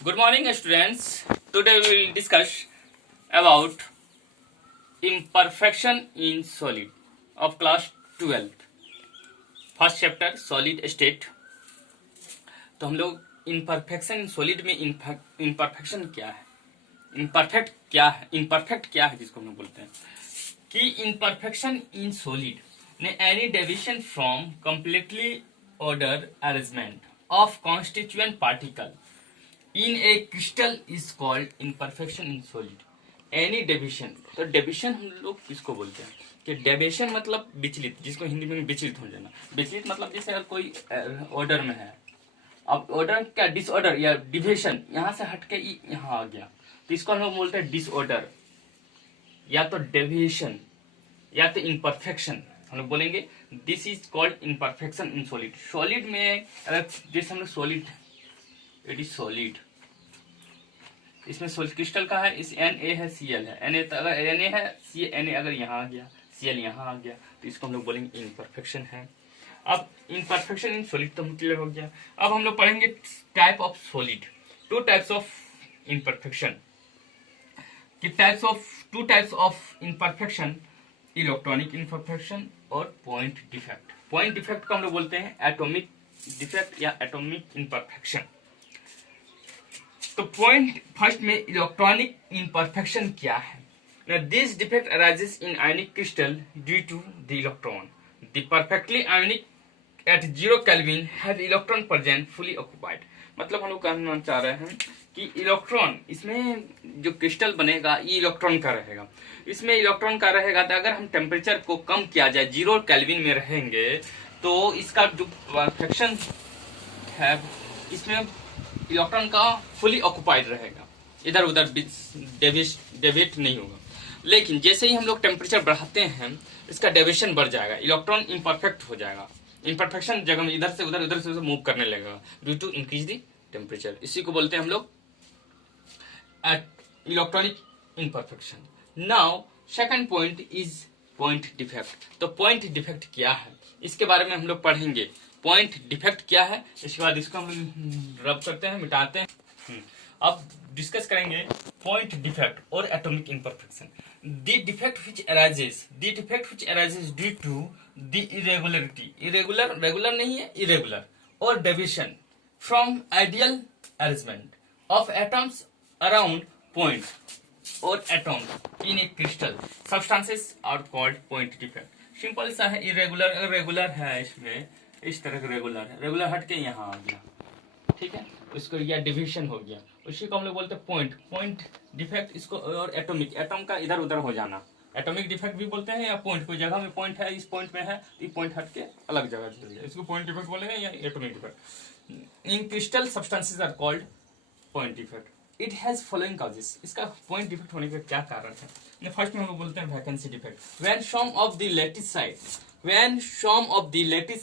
Good morning, students. Today we will discuss about imperfection in solid of class 12th. First chapter solid state. तो हम लोग imperfection in solid में imperfection क्या है, imperfect क्या है जिसको हम लोग बोलते हैं कि इम्परफेक्शन इन सॉलिड ने any deviation from completely order arrangement of constituent particle in a crystal is called imperfection in solid. Any deviation, तो डेविएशन हम लोग किसको बोलते हैं कि डेविएशन मतलब विचलित, जिसको हिंदी में विचलित हो जाना। विचलित मतलब जैसे अगर कोई ऑर्डर में है, अब ऑर्डर का डिसऑर्डर या डिविएशन यहाँ से हटके यहाँ आ गया, तो इसको हम लोग बोलते हैं डिसऑर्डर या तो डेविएशन या तो इम्परफेक्शन। हम लोग बोलेंगे this is called imperfection in solid. Solid में अगर जैसे हम लोग सॉलिड, इट इज सॉलिड, इसमें सॉलिड क्रिस्टल का है, इस Na है Cl है, Na अगर Na है Na अगर यहाँ आ गया, Cl यहाँ आ गया, तो इसको हम लोग बोलेंगे इम्परफेक्शन है। अब इम्परफेक्शन इन सॉलिड तो क्लियर हो गया। अब हम लोग पढ़ेंगे type of solid, two types of imperfection कि two types of imperfection, electronic imperfection और पॉइंट डिफेक्ट। पॉइंट डिफेक्ट को हम लोग बोलते हैं एटॉमिक डिफेक्ट या एटॉमिक इम्परफेक्शन। तो पॉइंट फर्स्ट में इलेक्ट्रॉनिक इम्परफेक्शन क्या है? This defect arises in ionic crystal due to the electron. The perfectly ionic at 0 Kelvin have electron present fully occupied. मतलब हम लोग कहना चाह रहे हैं कि इलेक्ट्रॉन, इसमें जो क्रिस्टल बनेगा ये इलेक्ट्रॉन का रहेगा, इसमें इलेक्ट्रॉन का रहेगा। तो अगर हम टेम्परेचर को कम किया जाए, 0 केल्विन में रहेंगे, तो इसका जो परफेक्शन है इसमें इलेक्ट्रॉन का फुली ऑक्युपाइड रहेगा, इधर उधर डेविएट नहीं होगा। लेकिन जैसे ही हम लोग टेम्परेचर बढ़ाते हैं इसका डेविएशन बढ़ जाएगा, इलेक्ट्रॉन इम्परफेक्ट हो जाएगा, इम्परफेक्शन जगह में इधर से उधर मूव करने लगेगा due to increase the temperature. इसी को बोलते हैं हम लोग electronic imperfection. Now second point is point defect. तो पॉइंट डिफेक्ट क्या है इसके बारे में हम लोग पढ़ेंगे। पॉइंट डिफेक्ट क्या है, इसके बाद इसको हम रब करते हैं, मिटाते हैं। अब डिस्कस करेंगे पॉइंट डिफेक्ट और atomic imperfection. The defect which arises due to the irregularity, regular नहीं है, इरेगुलर और deviation from ideal arrangement of atoms around point और atoms in a crystal substances are called point defect. Simple सा है, irregular अगर regular है, इसमें इस तरह का रेगुलर है, रेगुलर हटके यहाँ आ गया, ठीक है, इसको या डिविजन हो गया, उसी को हम लोग बोलते हैं पॉइंट डिफेक्ट। इसको और एटॉमिक, एटम का इधर उधर हो जाना, एटॉमिक डिफेक्ट भी बोलते हैं। या पॉइंट, कोई जगह में पॉइंट है, इस पॉइंट में है तो ये पॉइंट हटके अलग जगह चल गया, इसको पॉइंट डिफेक्ट बोलेंगे या atomic defect. In crystal substances are called point defect. It has following causes. इसका पॉइंट डिफेक्ट होने का क्या कारण है? फर्स्ट में हम लोग बोलते हैं vacancy defect. When some of the lattice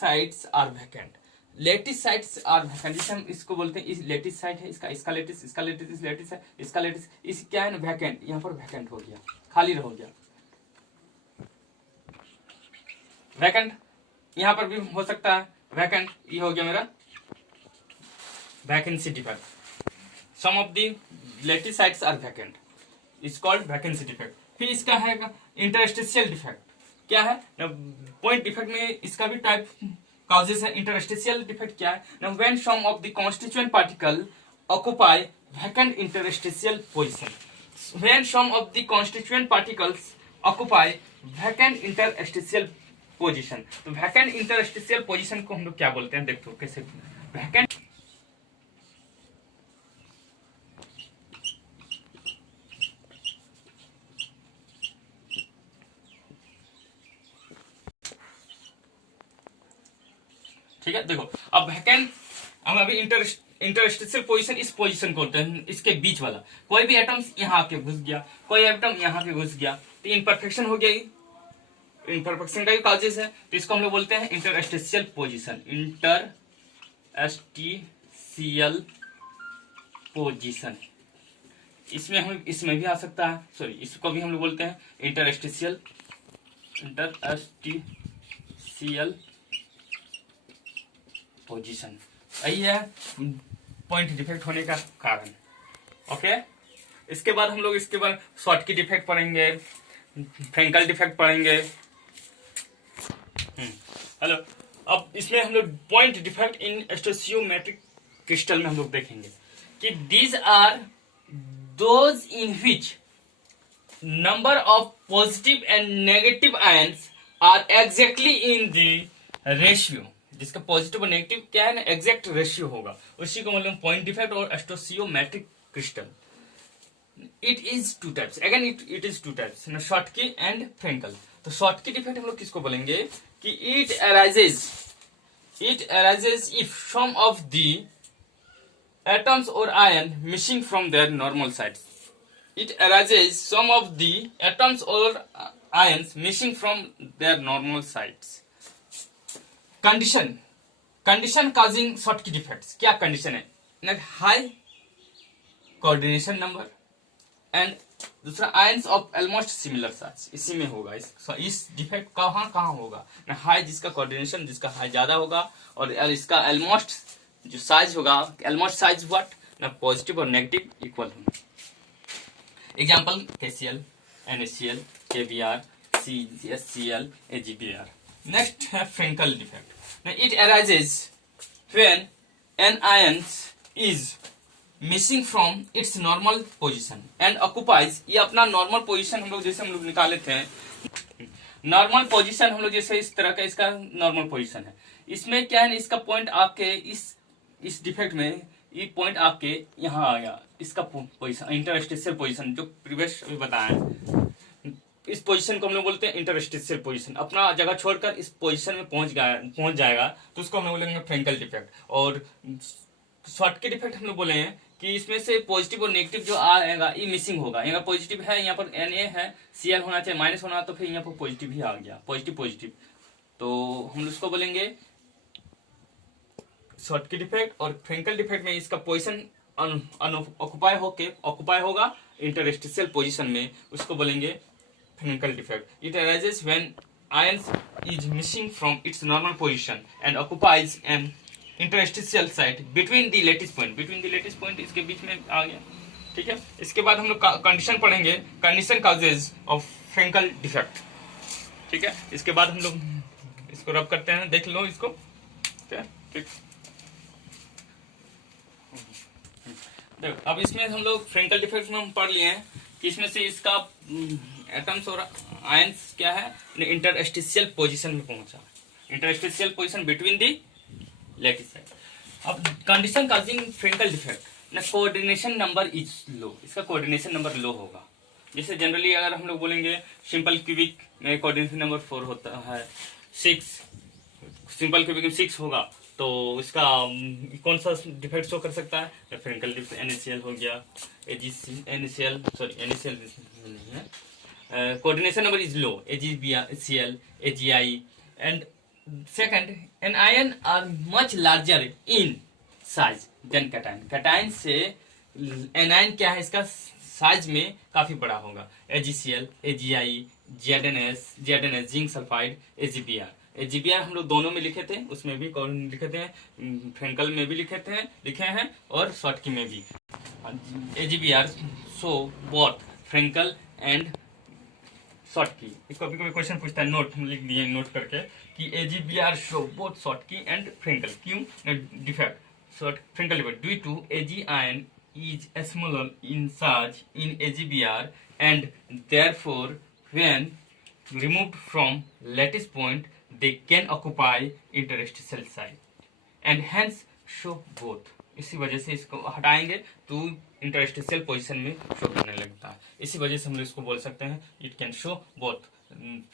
sites are vacant. Lattice sites are vacant, जिसे हम इसको बोलते हैं, इस लेटिस साइट है, इसका लेटिस, इसका लेटिस, इस लेटिस है, इसका लेटिस, इस क्या है ना वैकेंट, यहाँ पर वैकेंट हो गया, खाली हो गया, वैकेंट। यहाँ पर भी हो सकता है वैकेंट, ये हो गया मेरा vacancy defect. Some of the lattice sites are vacant is called vacancy defect. फिर इसका है इंटरस्टिशियल डिफेक्ट। क्या है? पॉइंट डिफेक्ट में इसका भी टाइप causes है। इंटरस्टिशियल डिफेक्ट क्या है? Now when some of the constituent particle occupy vacant interstitial position. When some of the constituent particles occupy vacant interstitial position. तो vacant interstitial position को हम लोग क्या बोलते हैं? देखो कैसे vacant, ठीक है। देखो अब वैकेंट, हम अभी इंटरस्टिशियल पोजीशन, इस पोजीशन को होते हैं, इसके बीच वाला, कोई भी एटम्स यहाँ आके घुस गया, कोई एटम यहाँ के घुस गया, तो इम्परफेक्शन हो गई। इम्परफेक्शन का भी कॉजेस है, तो इसको हम लोग बोलते हैं इंटरस्टिशियल पोजीशन। इंटरस्टिशियल पोजीशन, इसमें भी आ सकता है, सॉरी, इसको भी हम लोग बोलते हैं इंटरस्टिशियल पोजीशन। सही है। पॉइंट डिफेक्ट होने का कारण। ओके, इसके बाद हम लोग इसके बाद शॉर्टकी डिफेक्ट पढ़ेंगे, फ्रेंकल डिफेक्ट पढ़ेंगे। हेलो, अब इसमें हम लोग point defect in stoichiometric crystal में हम लोग देखेंगे कि these are those in which number of positive and negative ions are exactly in the ratio. जिसका पॉजिटिव और नेगेटिव क्या है ना, एग्जैक्ट रेशियो होगा, उसी को मतलब पॉइंट डिफेक्ट और stoichiometric crystal. It is two types, again it is two types, Schottky and Frenkel. तो शॉर्टकी डिफेक्ट हम लोग किसको बोलेंगे कि it arises if some of the atoms और ion missing from their normal sites. It arises some of the atoms or ions missing from their normal sites. Condition causing Schottky defects. क्या condition है? Like high coordination number and दूसरा ions of almost similar size. इसी में होगा इस defect कहाँ होगा ना, हाई जिसका कोऑर्डिनेशन जिसका हाई ज्यादा होगा और इसका almost जो साइज होगा, almost साइज व्हाट ना, पॉजिटिव और नेगेटिव इक्वल होंगे। Example KCl, NaCl, KBr, CsCl, AgBr। Next है Frenkel defect. It arises when an ions is missing from its normal position and occupies. ये अपना नॉर्मल पोजीशन हम लोग निकाले थे, नॉर्मल पोजीशन हम लोग जैसे इस तरह का इसका नॉर्मल पोजीशन है। इसमें क्या है, इसका पॉइंट आपके इस डिफेक्ट में ये पॉइंट आपके यहाँ आ गया, इसका पोजीशन इंटरस्टेशियल पोजीशन जो प्रीवियस अभी बताया, इस पोजीशन को हम लोग बोलते हैं इंटरस्टेशियल पोजीशन। अपना जगह छोड़कर इस पोजीशन में पहुंच जाएगा तो उसको हम लोग बोलेंगे फ्रेंकल डिफेक्ट। और शॉर्टकी डिफेक्ट हम लोग बोले हैं कि इसमें से पॉजिटिव और नेगेटिव जो आएगा ये मिसिंग होगा। यहाँ पॉजिटिव है, यहाँ पर Na है, Cl होना चाहिए, माइनस होना, तो फिर यहाँ पर पॉजिटिव ही आ गया, पॉजिटिव। तो हम उसको बोलेंगे शॉर्टकी डिफेक्ट। और फ्रेंकल डिफेक्ट में इसका पोजीशन ऑक्युपाई होगा इंटरस्टेशियल पोजीशन में, उसको बोलेंगे Frenkel defect. It arises when ions is missing from its normal position and occupies an interstitial site between the lattice point, इसके बीच में आ गया। ठीक है, इसके बाद हम लोग कंडीशन पढ़ेंगे, condition causes of Frenkel defect. ठीक है, इसके बाद हम लोग इसको रब करते हैं, देख लो इसको। ठीक, देखो अब इसमें हम लोग फ्रेंकल डिफेक्ट में हम पढ़ लिए हैं कि इसमें से इसका एटम्स और आयंस क्या है, इंटरस्टेशियल पोजीशन में पहुंचा, interstitial position between the lattice site. अब कंडीशन काजिंग फ्रेंकल डिफेक्ट ना, कोऑर्डिनेशन नंबर इज लो, इसका कोऑर्डिनेशन नंबर लो होगा। जैसे जनरली अगर हम लोग बोलेंगे सिंपल क्यूबिक में कोऑर्डिनेशन नंबर 4 होता है, 6 सिंपल क्यूबिक में 6 होगा, तो इसका कौन सा डिफेक्ट शो कर सकता है, फ्रेंकल डिफेक्ट। NaCl हो गया, NaCl नहीं है, coordination number is low, AgCl, AgI। And second, an ion are much larger in size than cation. Cation से एनायन क्या है, इसका साइज में काफी बड़ा होगा। AgCl, AgI, ZnS, zinc sulphide, AgBr हम लोग दोनों में लिखे थे, उसमें भी लिखे थे, फ्रेंकल में भी लिखे हैं और शॉर्टकी में भी। AgBr so both Frenkel and Schottky. कभी कभी क्वेश्चन पूछता है, नोट हम लिख दिए नोट करके कि AgBr show both Schottky and Frenkel. क्यों defect Frenkel defect due to Ag ion is smaller in size in AgBr and therefore when removed from lattice point they can occupy interstitial site and hence show both। इसी वजह से इसको हटाएंगे तो interstitial position में show करने लगता है। इसी वजह से हम लोग इसको बोल सकते हैं it can show both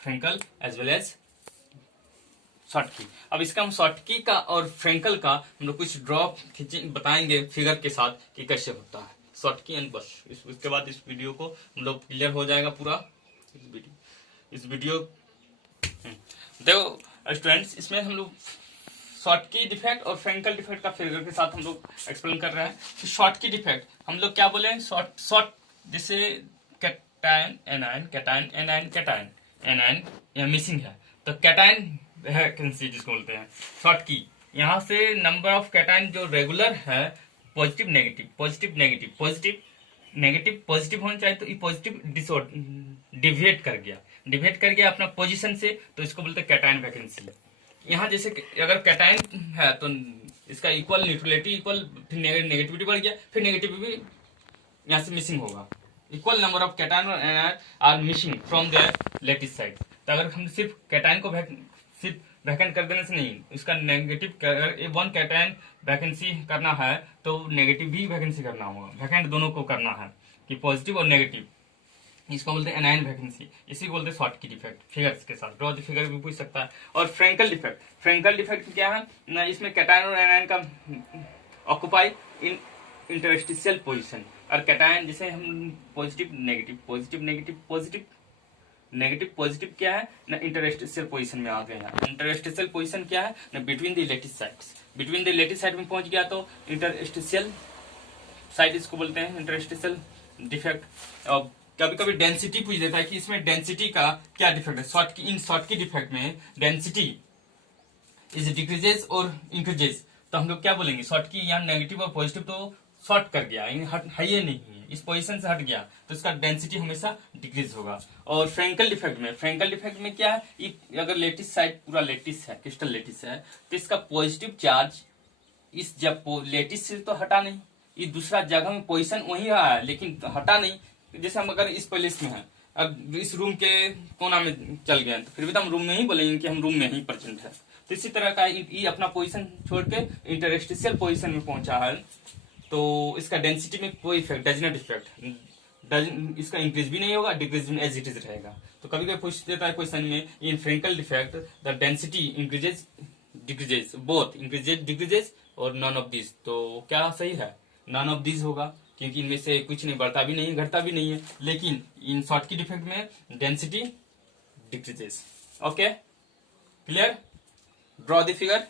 Frenkel as well as Schottky. अब इसका हम शॉर्टकी का और फ्रेंकल का हम लोग कुछ ड्रॉप बताएंगे फिगर के साथ कि कैसे होता है शॉर्टकी एंड बस। इसके बाद इस वीडियो को हम लोग क्लियर हो जाएगा पूरा इस वीडियो। देखो स्टूडेंट्स, इसमें हम लोग शॉर्टकी डिफेक्ट और फ्रेंकल डिफेक्ट का फिगर के साथ हम लोग एक्सप्लेन कर रहे हैं कि शॉर्टकी डिफेक्ट हम लोग क्या बोले, शॉर्ट जैसे cation anion, cation anion, cation anion यहाँ मिसिंग है तो कैटायन वैकेंसी जिसको बोलते हैं शॉर्टकी। यहाँ से नंबर ऑफ कैटायन जो रेगुलर है positive negative, positive negative, positive negative positive होना चाहिए, तो ये पॉजिटिव डिविएट कर गया, डिविएट कर गया अपना पोजीशन से, तो इसको बोलते हैं कैटायन वैकेंसी। यहाँ जैसे अगर कैटायन है तो इसका इक्वल न्यूट्रलिटी इक्वल, फिर नेगेटिविटी बढ़ गया, फिर नेगेटिव भी यहाँ से मिसिंग होगा। Equal number of cation are missing from their lattice site. तो अगर हम सिर्फ कैटायन को सिर्फ वैकेंट कर देने से नहीं, इसका नेगेटिव अगर वन कैटायन वैकेंसी करना है तो नेगेटिव भी वैकेंसी करना होगा, वैकेंट दोनों को करना है कि पॉजिटिव और नेगेटिव। इसको बोलते हैं एनायन वैकेंसी, इसी को बोलते हैं शॉर्ट की डिफेक्ट। फिगर्स के साथ ड्रॉ द फिगर भी पूछ सकता है। और फ्रेंकल डिफेक्ट, फ्रेंकल डिफेक्ट क्या है ना, इसमें कैटायन और एनायन का ऑक्युपाई इन इंटरस्टिशियल पोजीशन, और कैटायन जैसे हम positive negative, positive negative, positive negative positive क्या है ना, इंटरस्टिशियल पोजीशन में आ गए हैं। इंटरस्टिशियल पोजीशन क्या है ना, between the lattice sites, between the lattice site में पहुंच गया तो इंटरस्टिशियल साइड इसको बोलते हैं इंटरस्टिशियल डिफेक्ट। कभी कभी डेंसिटी पूछ देता है कि इसमें डेंसिटी का क्या डिफेक्ट है। शॉर्ट की डिफेक्ट में डेंसिटी इज डिक्रीजेस और इंक्रीजेस, तो हम लोग क्या बोलेंगे, शॉर्ट की यहाँ नेगेटिव और पॉजिटिव तो शॉर्ट कर गया, है ये नहीं है, इस पोजीशन से हट गया तो इसका डेंसिटी हमेशा डिक्रीज होगा। और फ्रेंकल डिफेक्ट में क्या है, अगर लेटिस साइड पूरा लेटिस है, क्रिस्टल लेटिस है, तो इसका पॉजिटिव चार्ज इस जब लेटिस से तो हटा नहीं, ये दूसरा जगह में पोजीशन वही रहा है लेकिन हटा नहीं। जैसे हम अगर इस प्लेस में है, अब इस रूम के कोना में चल गए तो फिर भी तो हम रूम में ही बोलेंगे कि हम रूम में ही प्रेजेंट है। तो इसी तरह का ये अपना पोजीशन छोड़ के इंटरस्टिशियल पोजीशन में पहुंचा है, तो इसका डेंसिटी में कोई इफेक्ट, डज नॉट इफेक्ट, इसका इंक्रीज भी नहीं होगा, डिक्रीज भी एज इट इज रहेगा। तो कभी कभी पूछ देता है क्वेश्चन में, in Frenkel defect the density increases decreases, both increases decreases और नॉन ऑफ दिस, तो क्या सही है, नॉन ऑफ दिस होगा, क्योंकि इनमें से कुछ नहीं बढ़ता भी नहीं घटता भी नहीं है। लेकिन इन शॉर्ट की डिफेक्ट में density decreases. Okay, clear, draw the figure.